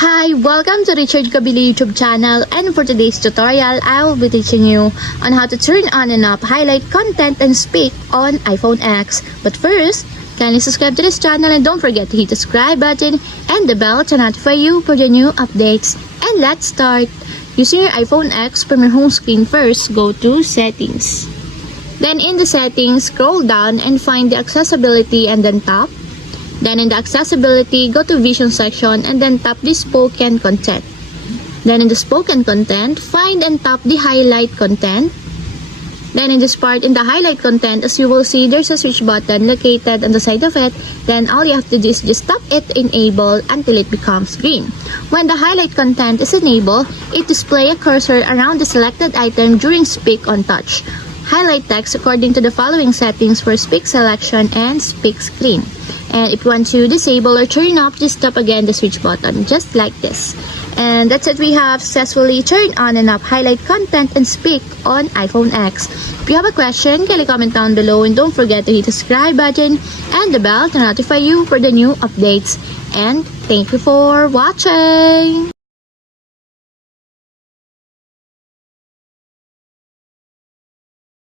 Hi, welcome to Richard Kabili YouTube channel, and for today's tutorial, I will be teaching you on how to turn on and off highlight content and speak on iPhone X. But first, kindly subscribe to this channel and don't forget to hit the subscribe button and the bell to notify you for the new updates. And let's start. Using your iPhone X, from your home screen first, go to Settings. Then in the settings, scroll down and find the accessibility and then tap. Then in the accessibility, go to vision section and then tap the spoken content. Then in the spoken content, find and tap the highlight content. Then in this part, in the highlight content, as you will see, there's a switch button located on the side of it. Then all you have to do is just tap it enable until it becomes green. When the highlight content is enabled, it displays a cursor around the selected item during speak on touch. Highlight text according to the following settings for speak selection and speak screen. And if you want to disable or turn off, just tap again the switch button, just like this. And that's it, we have successfully turned on and off highlight content and speak on iPhone X. If you have a question, kindly comment down below and don't forget to hit the subscribe button and the bell to notify you for the new updates. And thank you for watching!